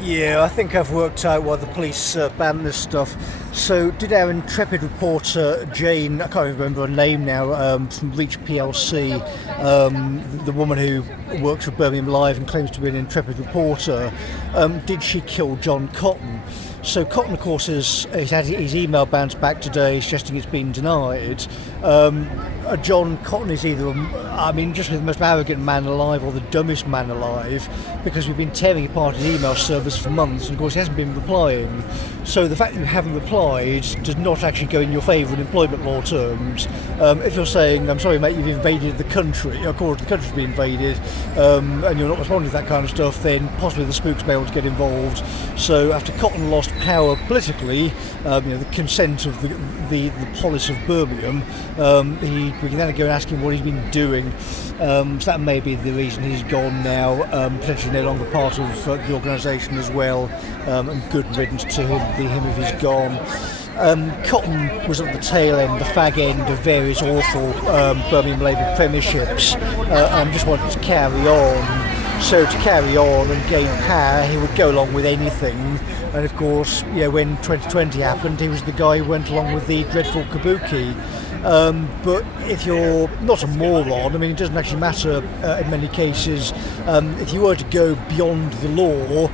Yeah, I think I've worked out why the police banned this stuff. So, did our intrepid reporter Jane, I can't remember her name now, from Reach PLC, the woman who works for Birmingham Live and claims to be an intrepid reporter, did she kill John Cotton? So Cotton, of course, has had his email bounced back today, suggesting it's been denied. John Cotton is either, just the most arrogant man alive or the dumbest man alive, because we've been tearing apart his email service for months, and of course he hasn't been replying. So the fact that you haven't replied does not actually go in your favour in employment law terms. If you're saying, I'm sorry mate, you've invaded the country, of course the country's been invaded, and you're not responding to that kind of stuff, then possibly the spooks may want to get involved. So after Cotton lost power politically, the consent of the polis of Birmingham, we can then go and ask him what he's been doing. So that may be the reason he's gone now, potentially no longer part of the organisation as well, and good riddance to him if he's gone. Cotton was at the tail end, the fag end of various awful Birmingham Labour premierships, and just wanted to carry on. So to carry on and gain power, he would go along with anything. And of course, when 2020 happened, he was the guy who went along with the dreadful Kabuki. But if you're not a moron, it doesn't actually matter in many cases. If you were to go beyond the law,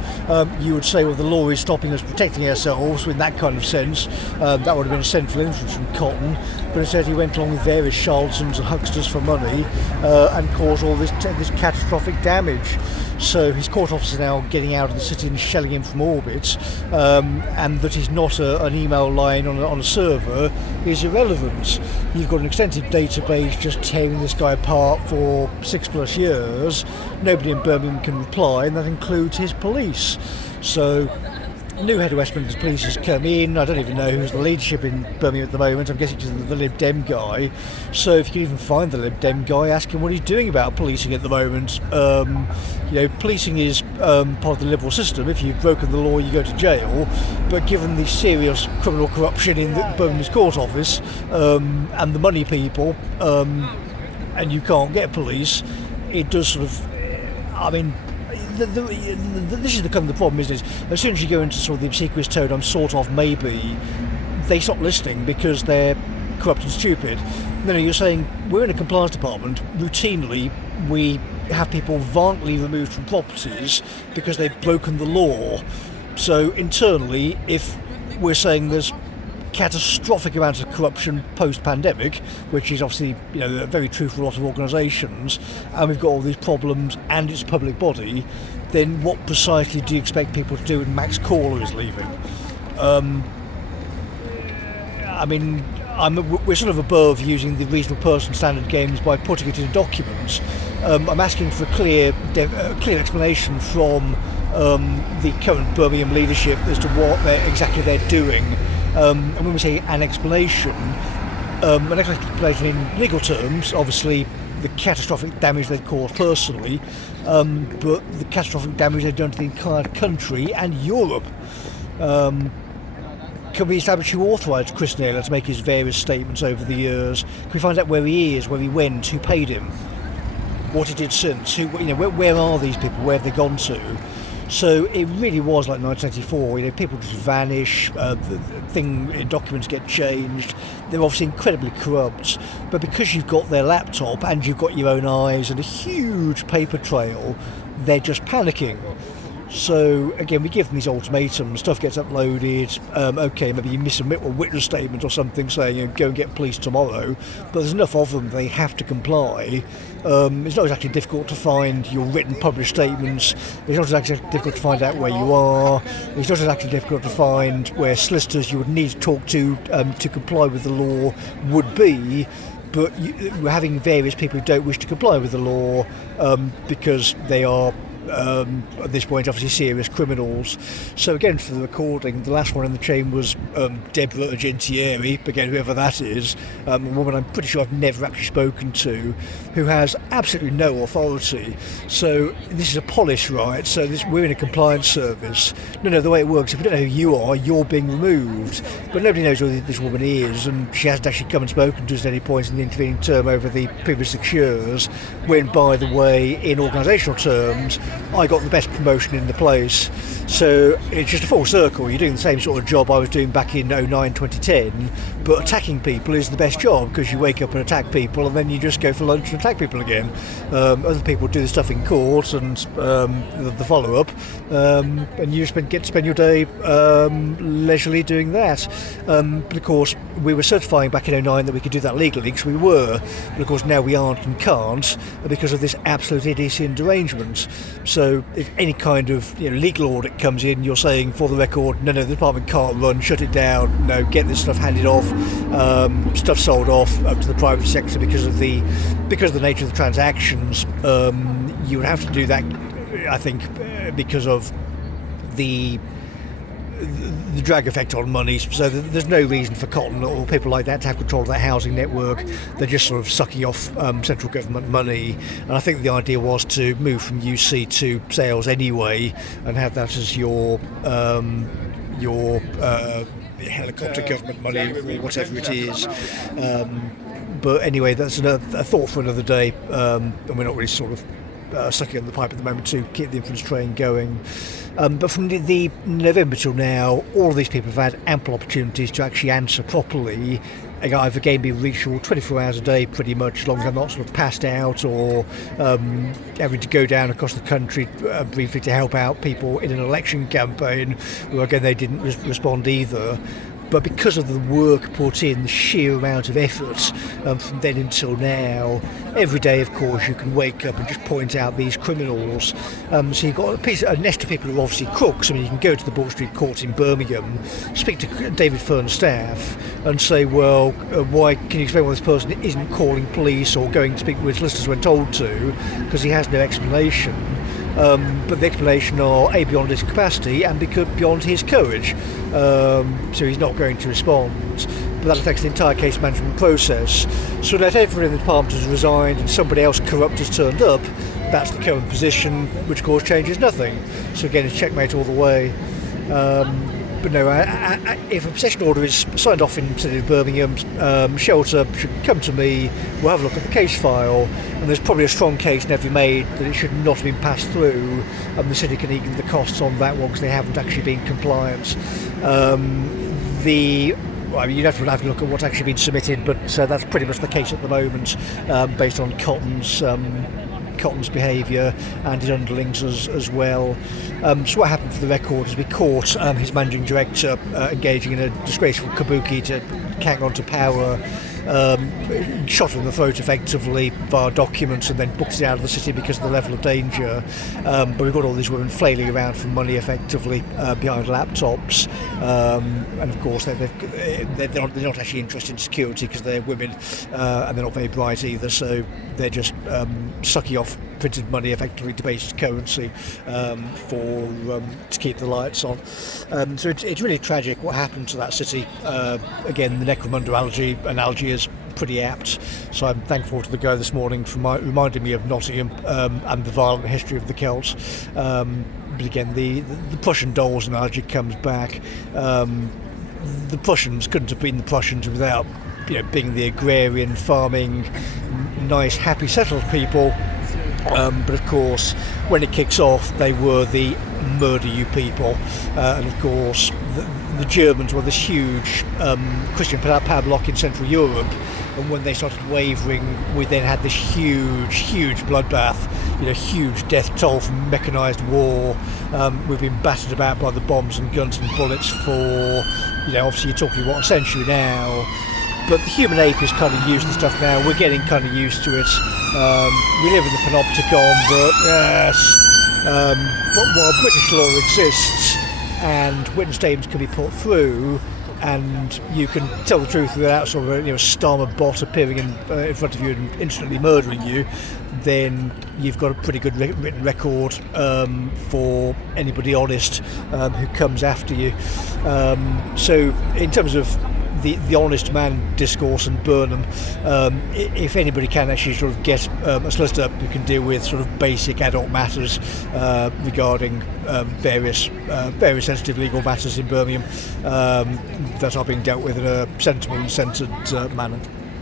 you would say, well, the law is stopping us protecting ourselves, in that kind of sense. That would have been a central influence from Cotton. But instead he went along with various charlatans and hucksters for money and caused all this catastrophic damage. So his court officer now getting out of the city and shelling him from orbit, and that he's not an email line on a server is irrelevant. You've got an extensive database just tearing this guy apart for 6+ years. Nobody in Birmingham can reply, and that includes his police. So new head of West Midlands Police has come in. I don't even know who's the leadership in Birmingham at the moment. I'm guessing it's the Lib Dem guy. So if you can even find the Lib Dem guy, ask him what he's doing about policing at the moment. Policing is part of the liberal system. If you've broken the law, you go to jail. But given the serious criminal corruption in Birmingham's court office and the money people, and you can't get police, it does sort of, this is the kind of the problem, isn't it? As soon as you go into sort of the obsequious tone, I'm sort of maybe, they stop listening because they're corrupt and stupid. No, you're saying we're in a compliance department. Routinely, we have people violently removed from properties because they've broken the law. So internally, if we're saying there's catastrophic amounts of corruption post-pandemic, which is obviously very true for a lot of organisations, and we've got all these problems and it's a public body, then what precisely do you expect people to do when Max Corler is leaving? We're sort of above using the reasonable person standard games by putting it in documents. I'm asking for a clear explanation from the current Birmingham leadership as to what they're doing. And when we say an explanation in legal terms, obviously the catastrophic damage they've caused personally, but the catastrophic damage they've done to the entire country and Europe. Can we establish who authorised Chris Naylor to make his various statements over the years? Can we find out where he is, where he went, who paid him, what he did since? Where are these people? Where have they gone to? So it really was like 1984. People just vanish. Documents get changed. They're obviously incredibly corrupt. But because you've got their laptop and you've got your own eyes and a huge paper trail, they're just panicking. So again, we give them these ultimatums, stuff gets uploaded, maybe you miss a witness statement or something saying go and get police tomorrow, but there's enough of them, they have to comply. It's not exactly difficult to find your written published statements, it's not exactly difficult to find out where you are, it's not exactly difficult to find where solicitors you would need to talk to comply with the law would be. But we're having various people who don't wish to comply with the law because they are at this point obviously serious criminals. So again, for the recording, the last one in the chain was Deborah Argentieri, again whoever that is, a woman I'm pretty sure I've never actually spoken to, who has absolutely no authority. So this is a polish, right? So we're in a compliance service. No, the way it works, if we don't know who you are, you're being removed. But nobody knows who this woman is, and she hasn't actually come and spoken to us at any point in the intervening term over the previous 6 years, when, by the way, in organisational terms, I got the best promotion in the place. So it's just a full circle. You're doing the same sort of job I was doing back in 09, 2010, but attacking people is the best job because you wake up and attack people and then you just go for lunch and attack people again. Other people do the stuff in court and the follow-up, and you just get to spend your day leisurely doing that. But of course, we were certifying back in 09 that we could do that legally, because we were, but of course now we aren't and can't because of this absolute idiocy and derangement. So if any kind of legal audit comes in, you're saying, for the record, no, the department can't run, shut it down, no, get this stuff handed off, stuff sold off up to the private sector because of the nature of the transactions. You would have to do that, I think, because of the drag effect on money. So there's no reason for Cotton or people like that to have control of their housing network. They're just sort of sucking off central government money, and I think the idea was to move from UC to sales anyway and have that as your helicopter government money or whatever it is. But anyway, that's a thought for another day, and we're not really sort of sucking on the pipe at the moment to keep the inference train going. But from the November till now, all of these people have had ample opportunities to actually answer properly. I've again been reachable 24 hours a day pretty much, as long as I'm not sort of passed out or having to go down across the country briefly to help out people in an election campaign, who again they didn't respond either. But because of the work put in, the sheer amount of effort from then until now, every day, of course, you can wake up and just point out these criminals. So you've got a nest of people who are obviously crooks. I mean, you can go to the Bourke Street Court in Birmingham, speak to David Fearn's staff and say, well, why can you explain why this person isn't calling police or going to speak with solicitors when told to, because he has no explanation. But the explanation are A, beyond his capacity, and beyond his courage. So he's not going to respond. But that affects the entire case management process. So that everyone in the department has resigned and somebody else corrupt has turned up, that's the current position, which of course changes nothing. So again, it's checkmate all the way. But no, if a possession order is signed off in the city of Birmingham, Shelter should come to me, we'll have a look at the case file, and there's probably a strong case never made that it should not have been passed through, and the city can eat the costs on that one because they haven't actually been compliant. You'd have to look at what's actually been submitted, but that's pretty much the case at the moment, based on Cotton's behaviour and his underlings as well. So what happened, for the record, is we caught his managing director engaging in a disgraceful kabuki to hang on to power, shot him in the throat effectively via documents, and then booked it out of the city because of the level of danger. But we've got all these women flailing around for money effectively behind laptops, and of course they're not actually interested in security because they're women, and they're not very bright either, so they're just sucking off printed money effectively, debased currency, to keep the lights on. So it's really tragic what happened to that city. Again, the Necromunda analogy is pretty apt, so I'm thankful to the guy this morning for reminding me of Nottingham and the violent history of the Celts. But again, the Prussian dolls analogy comes back. The Prussians couldn't have been the Prussians without being the agrarian, farming, nice, happy, settled people. But of course, when it kicks off, they were the murder you people. And of course, the Germans were this huge Christian power bloc in Central Europe. And when they started wavering, we then had this huge bloodbath, huge death toll from mechanised war. We've been battered about by the bombs and guns and bullets for, obviously you're talking, a century now. But the human ape is kind of used to stuff now. We're getting kind of used to it. We live in the panopticon, but yes. But while British law exists and witness statements can be put through, and you can tell the truth without sort of a Starmer bot appearing in front of you and instantly murdering you, then you've got a pretty good written record for anybody honest who comes after you. So in terms of the honest man discourse and Burnham, if anybody can actually sort of get a solicitor who can deal with sort of basic adult matters regarding various sensitive legal matters in Birmingham that are being dealt with in a sensible and centred manner.